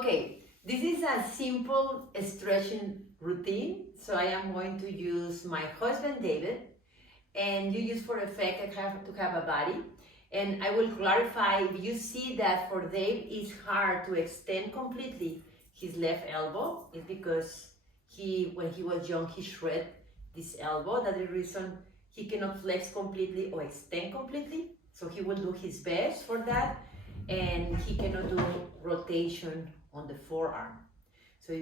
Okay, this is a simple stretching routine. So I am going to use my husband David, and you use for effect I have to have a body. And I will clarify, if you see that for Dave it's hard to extend completely his left elbow, it's because when he was young, he shred this elbow. That's the reason he cannot flex completely or extend completely. So he will do his best for that, and he cannot do rotation on the forearm. So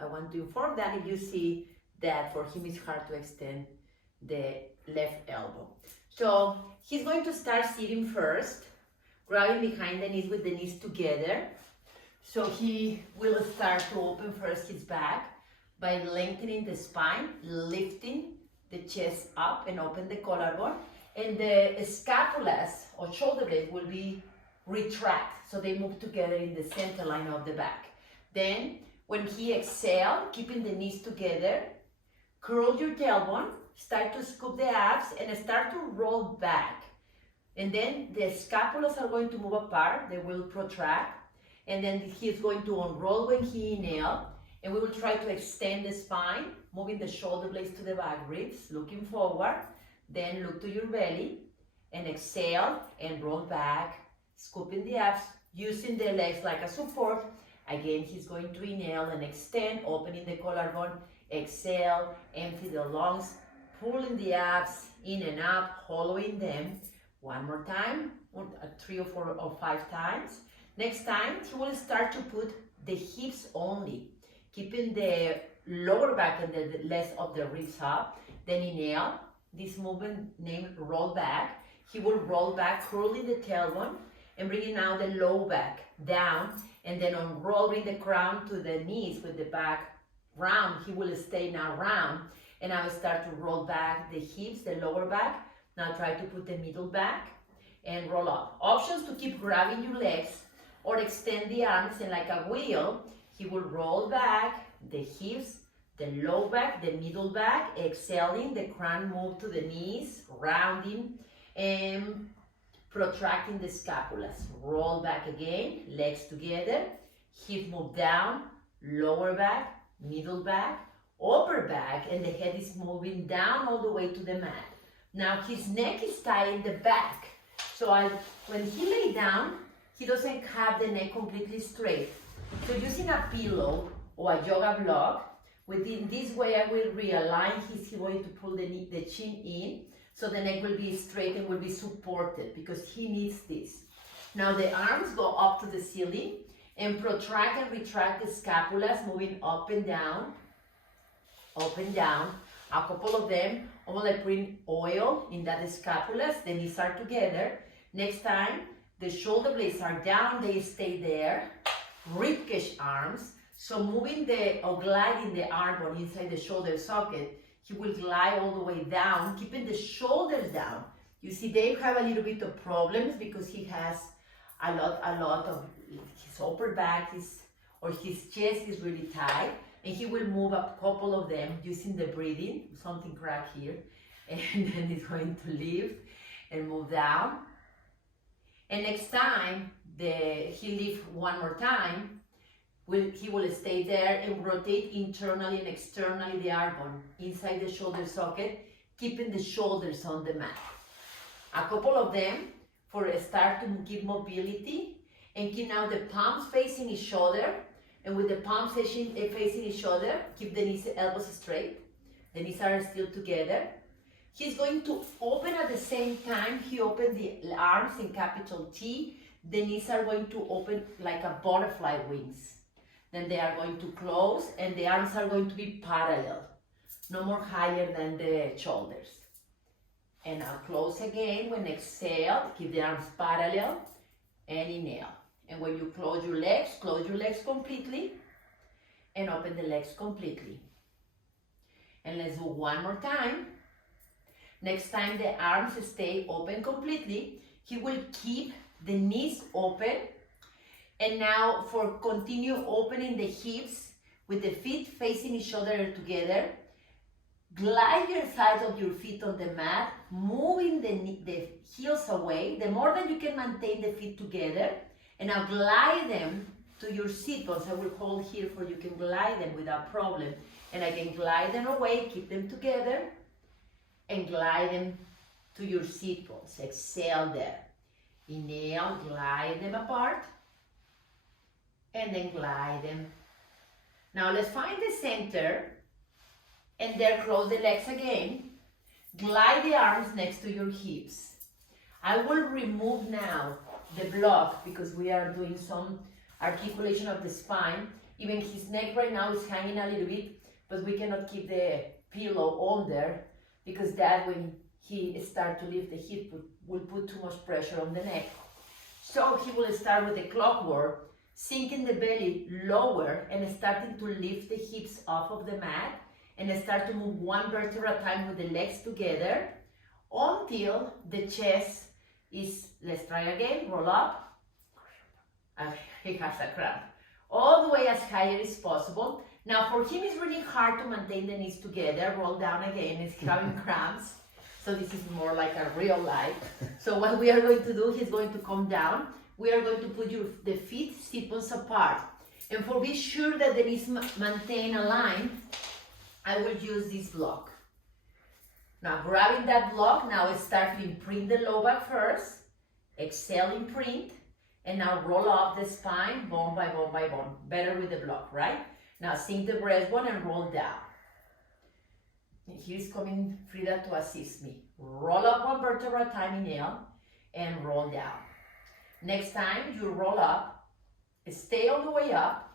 I want to inform that if you see that for him it's hard to extend the left elbow. So he's going to start sitting first, grabbing behind the knees with the knees together. So he will start to open first his back by lengthening the spine, lifting the chest up and open the collarbone. And the scapulas or shoulder blades will be retract, so they move together in the center line of the back. Then when he exhales, keeping the knees together, curl your tailbone, start to scoop the abs and start to roll back. And then the scapulas are going to move apart, they will protract. And then he's going to unroll when he inhales. And we will try to extend the spine, moving the shoulder blades to the back ribs, looking forward. Then look to your belly and exhale and roll back, scooping the abs, using the legs like a support. Again, he's going to inhale and extend, opening the collarbone, exhale, empty the lungs, pulling the abs in and up, hollowing them. One more time, 3 or 4 or 5 times. Next time, he will start to put the hips only, keeping the lower back and the less of the ribs up. Then inhale, this movement named roll back. He will roll back, curling the tailbone and bringing now the low back down, and then unrolling the crown to the knees with the back round. He will stay now round, and I will start to roll back the hips, the lower back. Now try to put the middle back and roll up. Options to keep grabbing your legs or extend the arms, and like a wheel, he will roll back the hips, the low back, the middle back, exhaling, the crown move to the knees, rounding and protracting the scapulas. Roll back again, legs together, hip move down, lower back, middle back, upper back, and the head is moving down all the way to the mat. Now his neck is tied in the back. So when he lay down, he doesn't have the neck completely straight. So using a pillow or a yoga block, within this way I will realign his way to pull the chin in, so the neck will be straight and will be supported because he needs this. Now the arms go up to the ceiling and protract and retract the scapulas, moving up and down, up and down. A couple of them, almost like putting oil in that scapulas, the knees are together. Next time, the shoulder blades are down, they stay there. Ribcage arms, so moving or gliding the arm bone inside the shoulder socket, he will glide all the way down, keeping the shoulders down. You see, Dave have a little bit of problems because he has a lot of his upper back or his chest is really tight, and he will move a couple of them using the breathing. Something crack here, and then he's going to lift and move down. And next time he lift one more time, he will stay there and rotate internally and externally the arm bone inside the shoulder socket, keeping the shoulders on the mat. A couple of them for a start to give mobility, and keep now the palms facing each other, and with the palms facing each other, keep the knees, elbows straight. The knees are still together. He's going to open at the same time. He opened the arms in capital T. The knees are going to open like a butterfly wings. Then they are going to close, and the arms are going to be parallel, no more higher than the shoulders. And now close again. When exhale, keep the arms parallel and inhale. And when you close your legs completely and open the legs completely. And let's do one more time. Next time the arms stay open completely, he will keep the knees open. And now for continue opening the hips with the feet facing each other together, glide your sides of your feet on the mat, moving the heels away. The more that you can maintain the feet together, and now glide them to your seat bones. I will hold here for you can glide them without problem. And again, glide them away, keep them together, and glide them to your seat bones. Exhale there. Inhale, glide them apart, and then glide them. Now let's find the center, and there close the legs again. Glide the arms next to your hips. I will remove now the block because we are doing some articulation of the spine. Even his neck right now is hanging a little bit, but we cannot keep the pillow on there because that when he starts to lift the hip will put too much pressure on the neck. So he will start with the clockwork, sinking the belly lower and starting to lift the hips off of the mat and start to move one vertebra at a time with the legs together until the chest is, let's try again, roll up. He has a cramp. All the way as high as possible. Now for him it's really hard to maintain the knees together, roll down again, he's having cramps. So this is more like a real life. So what we are going to do, he's going to come down. We are going to put the feet sit bones apart. And for be sure that the knees maintain aligned, I will use this block. Now grabbing that block, now start to imprint the low back first. Exhale, imprint. And now roll off the spine, bone by bone by bone. Better with the block, right? Now sink the breastbone and roll down. And here's coming Frida to assist me. Roll up one vertebra at a time, inhale, and roll down. Next time you roll up, stay all the way up,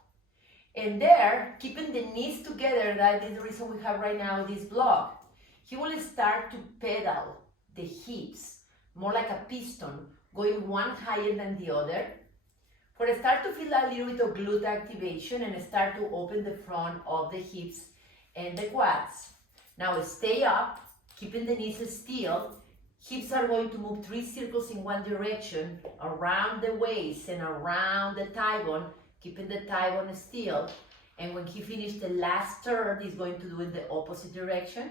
and there, keeping the knees together, that is the reason we have right now this block. He will start to pedal the hips, more like a piston, going one higher than the other. For a start to feel a little bit of glute activation and start to open the front of the hips and the quads. Now stay up, keeping the knees still. Hips are going to move 3 circles in one direction, around the waist and around the thigh bone, keeping the thigh bone still. And when he finishes the last third, he's going to do in the opposite direction.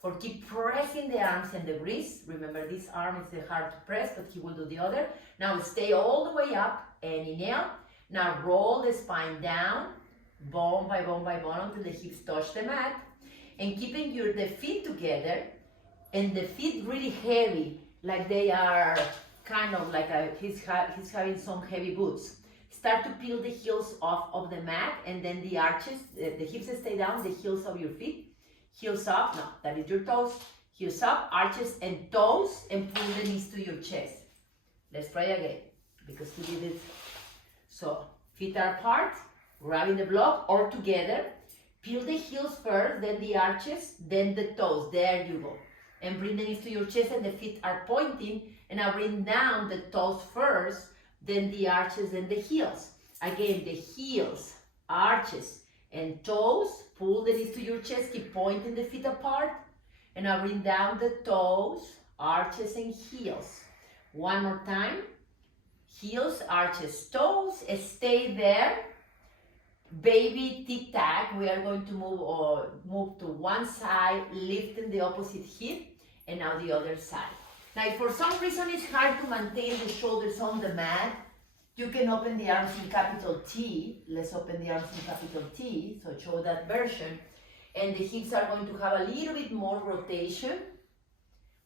For keep pressing the arms and the wrists. Remember, this arm is the hard to press, but he will do the other. Now stay all the way up and inhale. Now roll the spine down, bone by bone by bone, until the hips touch the mat. And keeping the feet together, and the feet really heavy, like they are kind of like he's having some heavy boots. Start to peel the heels off of the mat, and then the arches, the hips stay down, the heels of your feet. Heels up, no, that is your toes. Heels up, arches and toes, and pull the knees to your chest. Let's try again, because we did it. So, feet are apart, grabbing the block, or together. Peel the heels first, then the arches, then the toes. There you go. And bring the knees to your chest, and the feet are pointing. And now bring down the toes first, then the arches, then the heels. Again, the heels, arches, and toes. Pull the knees to your chest, keep pointing the feet apart. And now bring down the toes, arches, and heels. One more time. Heels, arches, toes. Stay there. Baby tic-tac. We are going to move to one side, lifting the opposite hip, and now the other side. Now, if for some reason it's hard to maintain the shoulders on the mat, you can open the arms in capital T. Let's open the arms in capital T, so show that version. And the hips are going to have a little bit more rotation.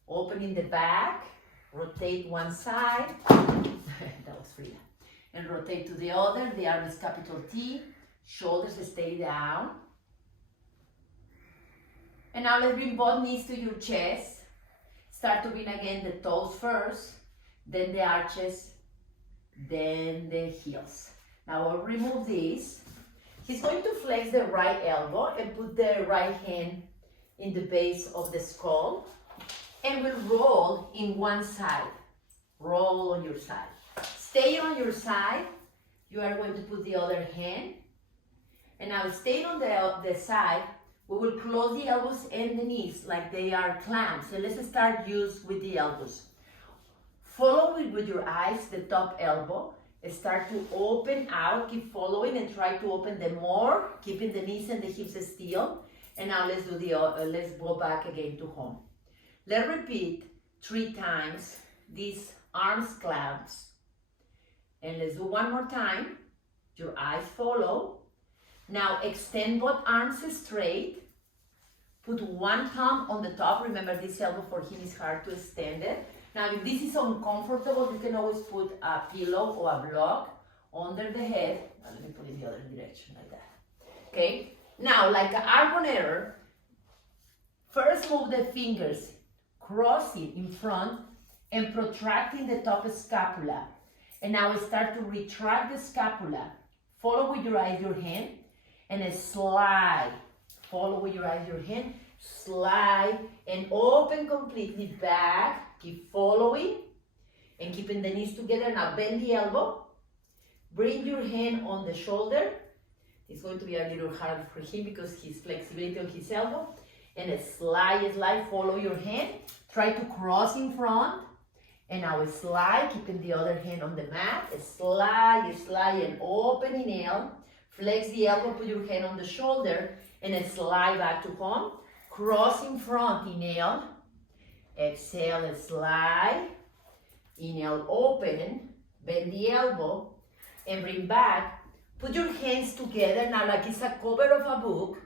Opening the back, rotate one side. That was Frida. And rotate to the other, the arm is capital T. Shoulders stay down. And now let's bring both knees to your chest. Start to bring again the toes first, then the arches, then the heels. Now I'll remove this. He's going to flex the right elbow and put the right hand in the base of the skull. And we'll roll in one side. Roll on your side. Stay on your side. You are going to put the other hand. And now stay on the side. We will close the elbows and the knees like they are clamps. So let's start with the elbows. Follow it with your eyes, the top elbow. Start to open out, keep following and try to open them more, keeping the knees and the hips still. And now let's do let's go back again to home. Let's repeat 3 times these arms clamps. And let's do one more time. Your eyes follow. Now extend both arms straight. Put one thumb on the top. Remember, this elbow for him is hard to extend it. Now if this is uncomfortable, you can always put a pillow or a block under the head. Now, let me put it in the other direction like that. Okay? Now, like an argonator, first move the fingers, crossing in front and protracting the top scapula. And now start to retract the scapula. Follow with your eyes your hand and slide. Follow with your eyes your hand, slide and open completely back. Keep following and keeping the knees together. Now bend the elbow. Bring your hand on the shoulder. It's going to be a little hard for him because his flexibility on his elbow. And slide, follow your hand. Try to cross in front. And now slide, keeping the other hand on the mat. Slide and open, inhale. Flex the elbow, put your hand on the shoulder. And then slide back to home. Cross in front, inhale. Exhale, slide. Inhale, open. Bend the elbow. And bring back. Put your hands together now like it's a cover of a book.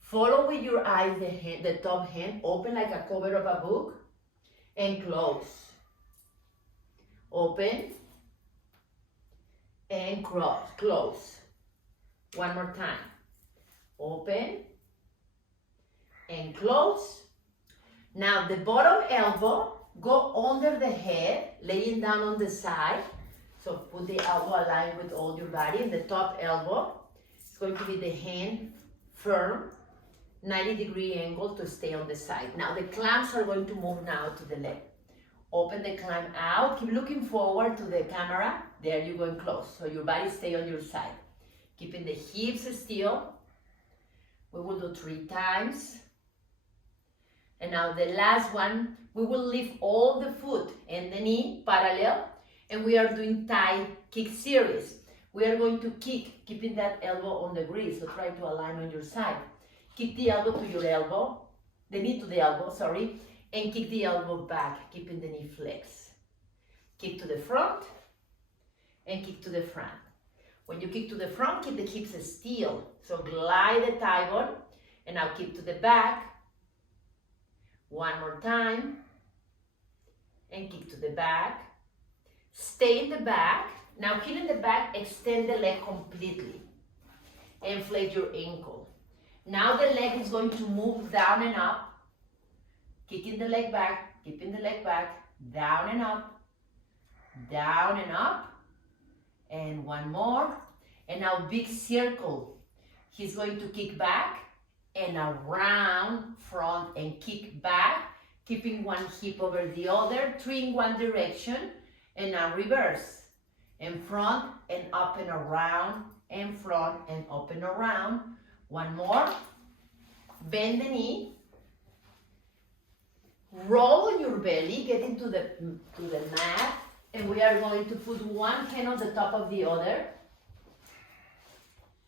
Follow with your eyes the top hand. Open like a cover of a book. And close. Open. And close. One more time. Open. And close. Now the bottom elbow, go under the head, laying down on the side. So put the elbow aligned with all your body, and the top elbow is going to be the hand firm, 90-degree angle to stay on the side. Now the clamps are going to move now to the leg. Open the clamp out, keep looking forward to the camera. There you go and close, so your body stay on your side. Keeping the hips still. We will do 3 times. And now the last one, we will lift all the foot and the knee parallel, and we are doing thigh kick series. We are going to kick, keeping that elbow on the grease, so try to align on your side. Kick the elbow to your elbow, the knee to the elbow, sorry, and kick the elbow back, keeping the knee flexed. Kick to the front, and kick to the front. When you kick to the front, keep the hips still. So glide the thigh bone, and now kick to the back. One more time, and kick to the back. Stay in the back. Now heel in the back, extend the leg completely. Inflate your ankle. Now the leg is going to move down and up. Kicking the leg back, keeping the leg back, down and up, down and up. And one more. And now big circle. He's going to kick back and around, front and kick back, keeping one hip over the other, 3 in one direction, and now reverse. And front and up and around, and front and up and around. One more. Bend the knee. Roll on your belly, get into the mat, and we are going to put one hand on the top of the other.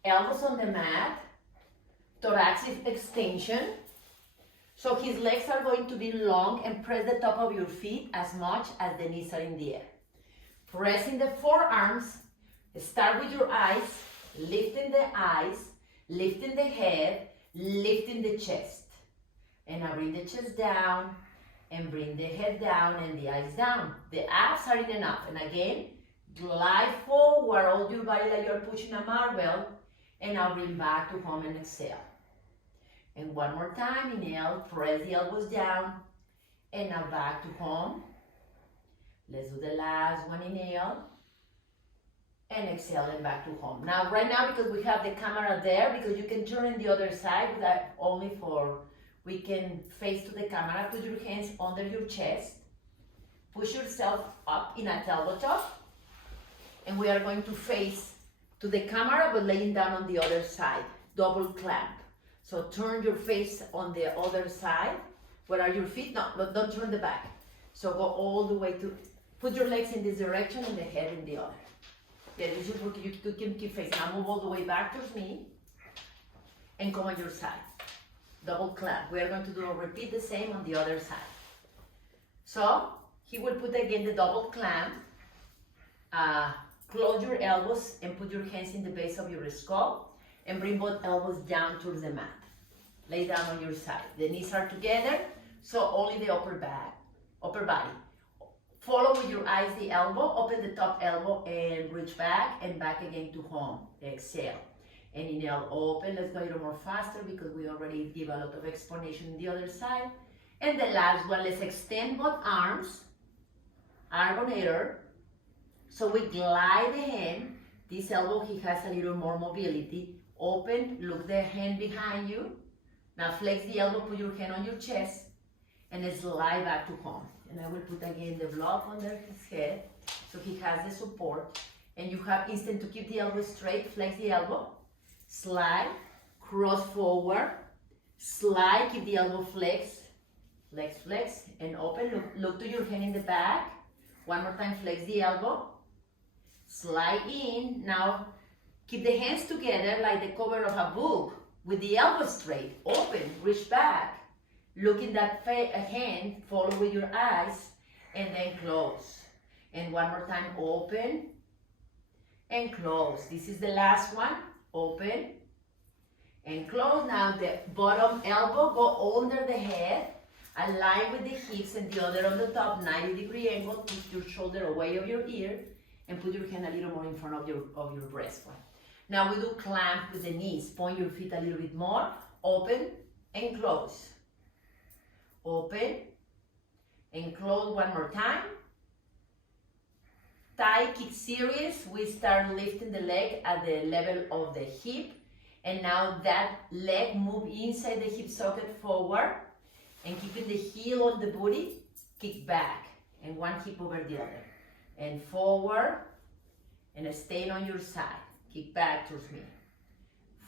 Elbows on the mat. Thoracic extension. So his legs are going to be long, and press the top of your feet as much as the knees are in the air. Pressing the forearms. Start with your eyes, lifting the eyes, lifting the head, lifting the chest. And now bring the chest down, and bring the head down and the eyes down. The abs are in and up. And again, glide forward, hold your body like you're pushing a marble. And now bring back to home and exhale. And one more time, inhale, press the elbows down. And now back to home. Let's do the last one, inhale. And exhale and back to home. Now, right now, because we have the camera there, because you can turn in the other side, that only for, we can face to the camera. Put your hands under your chest. Push yourself up in a tabletop. And we are going to face to the camera, but laying down on the other side. Double clamp. So turn your face on the other side. Where are your feet? No, don't turn the back. So go all the way to, put your legs in this direction and the head in the other. Yeah, you can keep facing. Now move all the way back towards me. And come on your side. Double clamp. We are going to repeat the same on the other side. So he will put again the double clamp Close your elbows and put your hands in the base of your skull and bring both elbows down towards the mat. Lay down on your side. The knees are together, so only the upper body. Follow with your eyes the elbow, open the top elbow and reach back and back again to home. Exhale. And inhale, open. Let's go a little more faster because we already give a lot of explanation on the other side. And the last one, let's extend both arms, argonator. So we glide the hand. This elbow, he has a little more mobility. Open, look the hand behind you. Now flex the elbow, put your hand on your chest, and then slide back to home. And I will put again the block under his head, so he has the support. And you have instant to keep the elbow straight, flex the elbow, slide, cross forward, slide, keep the elbow flex, flex, and open, look to your hand in the back. One more time, flex the elbow, slide in. Now keep the hands together like the cover of a book with the elbow straight, open, reach back. Look in that hand, follow with your eyes, and then close. And one more time, open and close. This is the last one. Open and close. Now the bottom elbow, go under the head, align with the hips and the other on the top, 90-degree angle. Keep your shoulder away of your ear and put your hand a little more in front of your breastbone. Now we do clamp with the knees. Point your feet a little bit more. Open and close. Open and close one more time. Thigh kick series. We start lifting the leg at the level of the hip. And now that leg move inside the hip socket forward. And keeping the heel on the booty, kick back. And one hip over the other. And forward. And stay on your side. Kick back towards me.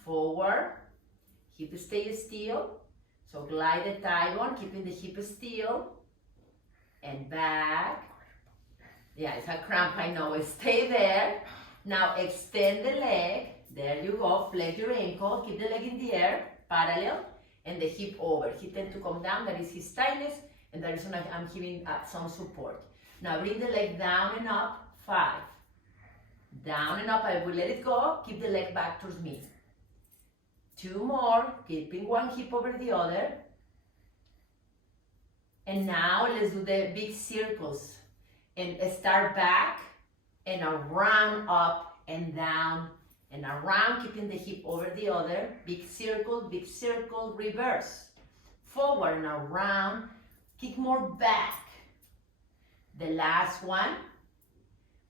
Forward. Hip stay still. So glide the thigh on, keeping the hip still. And back. Yeah, it's a cramp, I know. Stay there. Now extend the leg. There you go. Flex your ankle. Keep the leg in the air, parallel. And the hip over. Hip tend to come down. That is his tightness. And that is when I'm giving some support. Now bring the leg down and up. 5. Down and up. I will let it go. Keep the leg back towards me. 2 more, keeping one hip over the other. And now let's do the big circles. And start back and around, up and down and around, keeping the hip over the other. Big circle, reverse. Forward and around, kick more back. The last one.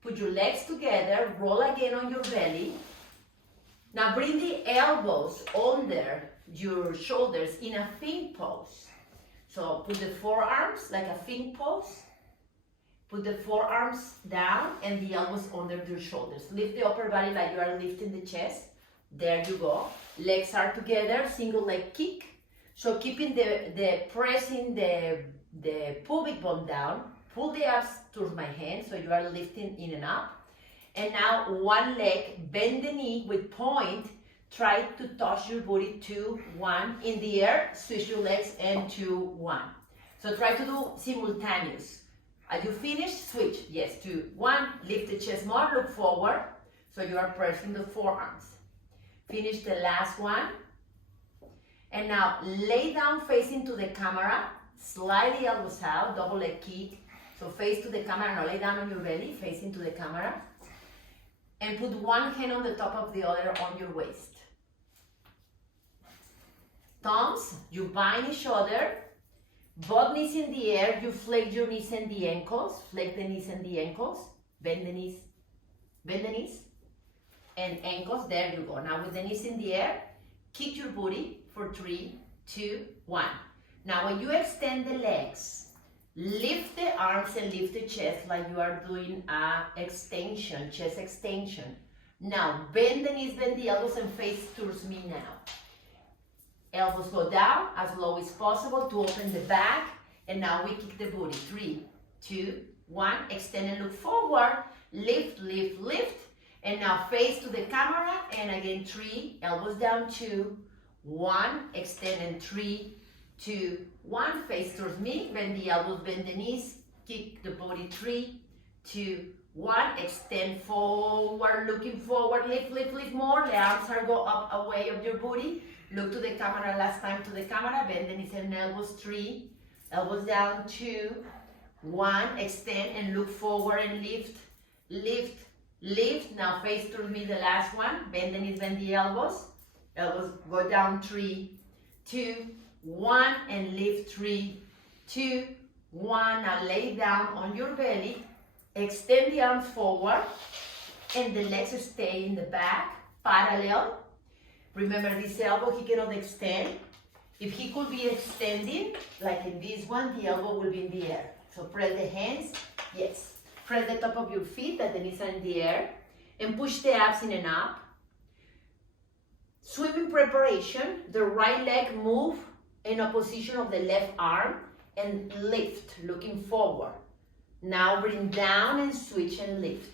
Put your legs together, roll again on your belly. Now bring the elbows under your shoulders in a fin pose. So put the forearms like a fin pose. Put the forearms down and the elbows under your shoulders. Lift the upper body like you are lifting the chest. There you go. Legs are together, single leg kick. So keeping the pressing the pubic bone down. Pull the abs towards my hand so you are lifting in and up. And now one leg, bend the knee with point. Try to touch your booty, 2, 1. In the air, switch your legs and 2, 1. So try to do simultaneous. As you finish, switch. Yes, 2, 1. Lift the chest more, look forward. So you are pressing the forearms. Finish the last one. And now lay down facing to the camera. Slide the elbows out, double leg kick. So face to the camera, now lay down on your belly, facing to the camera. And put one hand on the top of the other on your waist. Thumbs, you bind each other. Both knees in the air, you flex your knees and the ankles. Flex the knees and the ankles. Bend the knees. Bend the knees. And ankles, there you go. Now with the knees in the air, kick your booty for 3, 2, 1. Now when you extend the legs, lift the arms and lift the chest like you are doing a extension, chest extension. Now bend the knees, bend the elbows and face towards me now. Elbows go down as low as possible to open the back. And now we kick the booty. 3, 2, 1. Extend and look forward. Lift, lift, lift. And now face to the camera. And again 3, elbows down 2, 1. Extend and 3, 2, 1. Face towards me. Bend the elbows, bend the knees. Kick the body. 3, 2, 1, extend forward, looking forward, lift, lift, lift more. The arms are go up away of your booty. Look to the camera, last time to the camera. Bend the knees and elbows, 3. Elbows down, 2. 1, extend and look forward and lift, lift, lift. Now face towards me, the last one. Bend the knees, bend the elbows. Elbows go down, 3, 2, 1, and lift, 3, 2, 1. Now lay down on your belly. Extend the arms forward and the legs stay in the back, parallel. Remember this elbow, he cannot extend. If he could be extending, like in this one, the elbow will be in the air. So press the hands, yes. Press the top of your feet that the knees are in the air and push the abs in and up. Swimming preparation, the right leg move in opposition of the left arm and lift, looking forward. Now bring down and switch and lift.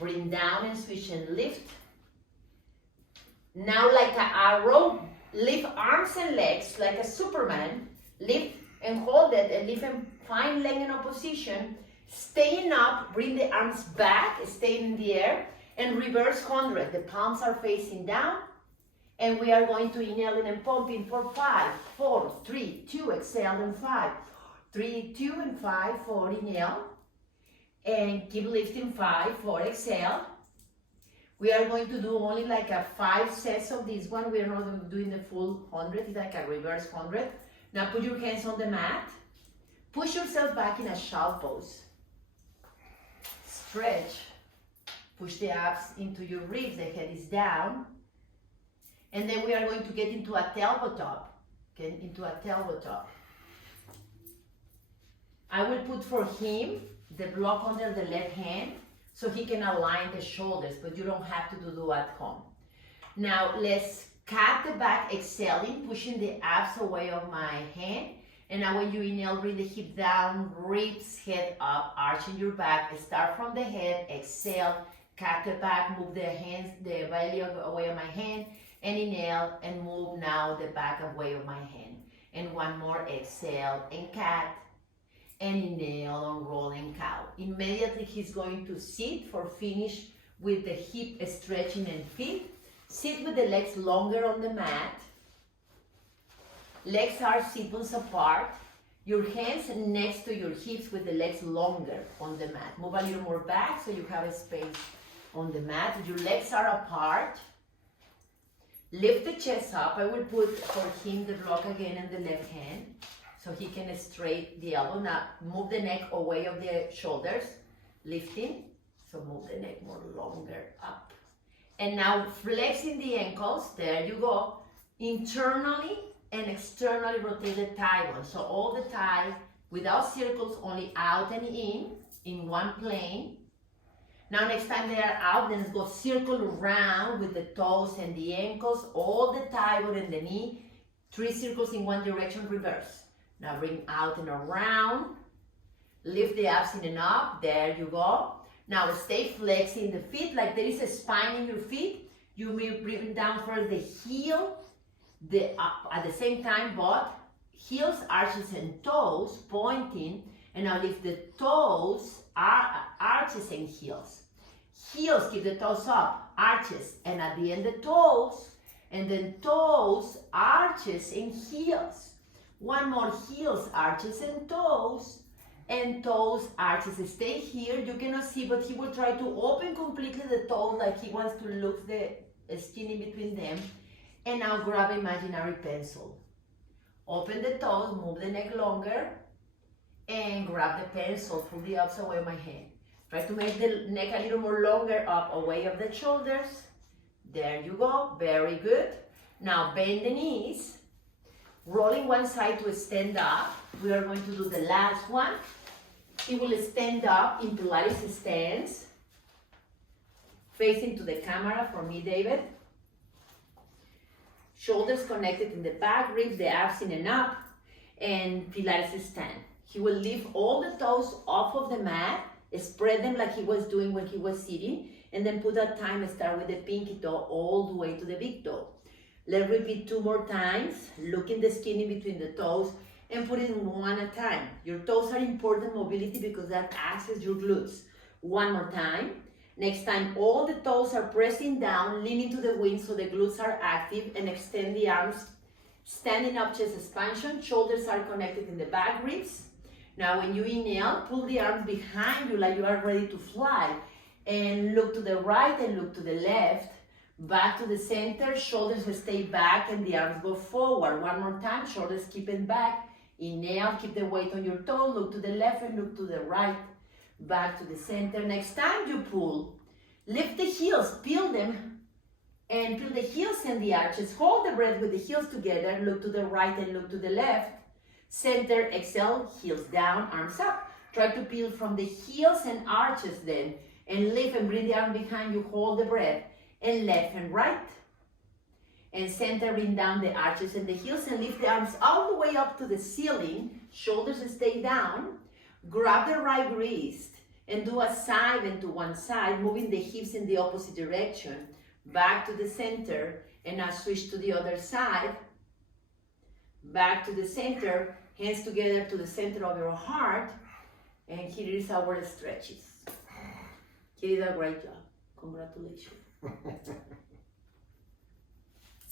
Bring down and switch and lift. Now like an arrow, lift arms and legs like a Superman. Lift and hold it and lift and find leg in opposition. Staying up, bring the arms back, stay in the air, and reverse 100. The palms are facing down. And we are going to inhaling and pumping for 5, 4, 3, 2, exhale and 5. 3, 2, and 5, 4, inhale. And keep lifting, 5, 4, exhale. We are going to do only like a 5 sets of this one. We are not doing the full 100, it's like a reverse 100. Now put your hands on the mat. Push yourself back in a child pose. Stretch. Push the abs into your ribs, the head is down. And then we are going to get into a tabletop. Get into a tabletop. I will put for him the block under the left hand so he can align the shoulders, but you don't have to do at home. Now let's cut the back, exhaling, pushing the abs away of my hand. And now when you inhale, bring the hip down, ribs, head up, arching your back. Start from the head, exhale, cut the back, move the hands, the belly away of my hand, and inhale and move now the back away of my hand. And one more, exhale and cut. And inhale and rolling cow. Immediately he's going to sit for finish with the hip stretching and feet. Sit with the legs longer on the mat. Legs are sit bones apart. Your hands next to your hips with the legs longer on the mat. Move a little more back so you have a space on the mat. Your legs are apart. Lift the chest up. I will put for him the block again in the left hand, so he can straight the elbow. Now move the neck away of the shoulders, lifting. So move the neck more longer up. And now flexing the ankles, there you go. Internally and externally rotate the thigh bone. So all the thigh without circles, only out and in one plane. Now next time they are out, then go circle around with the toes and the ankles, all the thigh bone and the knee, 3 circles in one direction, reverse. Now bring out and around, lift the abs in and up, there you go. Now stay flexing the feet like there is a spine in your feet. You will bring down first the heel, at the same time both heels, arches and toes pointing, and now lift the toes, arches and heels. Heels, keep the toes up, arches, and at the end the toes, and then toes, arches and heels. One more, heels, arches and toes, arches. Stay here, you cannot see, but he will try to open completely the toes like he wants to look the skin in between them. And now grab imaginary pencil. Open the toes, move the neck longer, and grab the pencil, pull the abs away of my hand. Try to make the neck a little more longer up away of the shoulders. There you go, very good. Now bend the knees, rolling one side to stand up. We are going to do the last one. He will stand up in Pilates stance, facing to the camera for me, David. Shoulders connected in the back, ribs, the abs in and up, and Pilates stand. He will lift all the toes off of the mat, spread them like he was doing when he was sitting, and then put that time, start with the pinky toe all the way to the big toe. Let's repeat 2 more times, look in the skin in between the toes, and put it one at a time. Your toes are important mobility because that accesses your glutes. One more time. Next time, all the toes are pressing down, leaning to the wind so the glutes are active, and extend the arms. Standing up, chest expansion, shoulders are connected in the back ribs. Now when you inhale, pull the arms behind you like you are ready to fly. And look to the right and look to the left. Back to the center, shoulders stay back and the arms go forward. One more time, shoulders keeping back. Inhale, keep the weight on your toe, look to the left and look to the right. Back to the center. Next time you pull, lift the heels, peel them, and peel the heels and the arches. Hold the breath with the heels together, look to the right and look to the left. Center, exhale, heels down, arms up. Try to peel from the heels and arches then, and lift and bring the arm behind you, hold the breath, and left and right. And center, bring down the arches and the heels and lift the arms all the way up to the ceiling. Shoulders stay down. Grab the right wrist and do a side and to one side, moving the hips in the opposite direction. Back to the center, and now switch to the other side. Back to the center, hands together to the center of your heart. And here is our stretches. You did a great job. Congratulations.